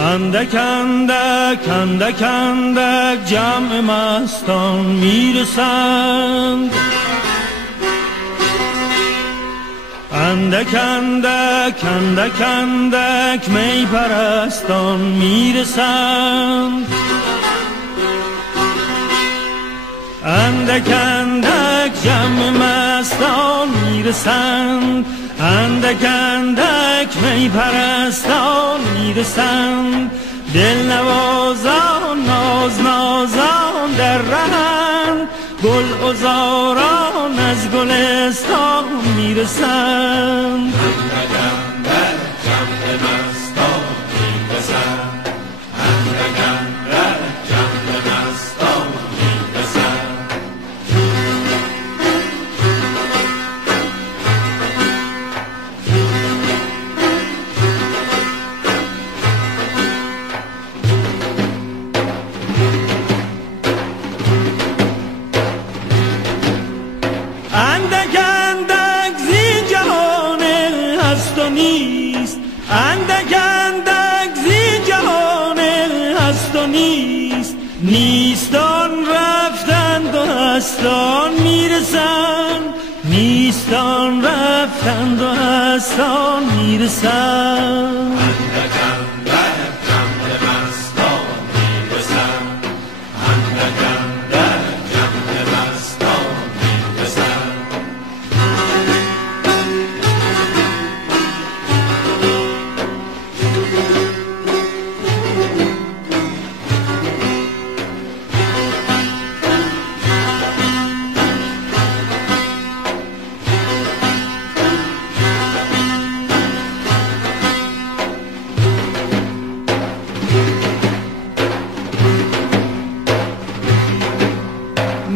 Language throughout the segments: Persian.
اندک اندک اندک اندک جمع مستان میرسند، اندک اندک اندک اندک می پرستان میرسند، اندک اندک جمع مستان میرسند، اندک اندک می پرستان میرسند، دل نوازان ناز نازان در رهند، گل عذاران از گلستان میرسند. اندک اندک جمع مستان میرسند، اندک اندک جمع مستان میرسند. اندک اندک زین جهان هست و نیست، اندک اندک زین جهان هست و نیست، نیستان رفتند و هستان میرسند، نیستان رفتند و هستان میرسند. اندک اندک جمع مستان میرسند، اندک اندک جمع مستان میرسند.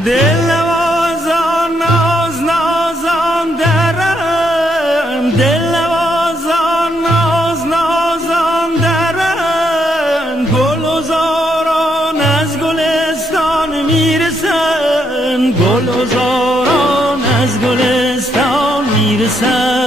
دل نوازان ناز نازان درند، دل نوازان ناز نازان درند، گل عذاران از گلستان میرسند، گل عذاران از گلستان میرسند.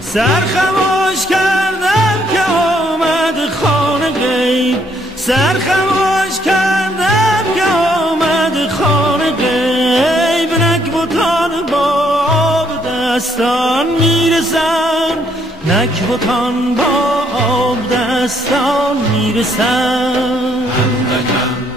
سرخموش کردم که آمد خانه غیب، سرخموش کردم که آمد خانه غیب، نکبتان با آب دستان میرسند، نکبتان با آب دستان میرسند. اندک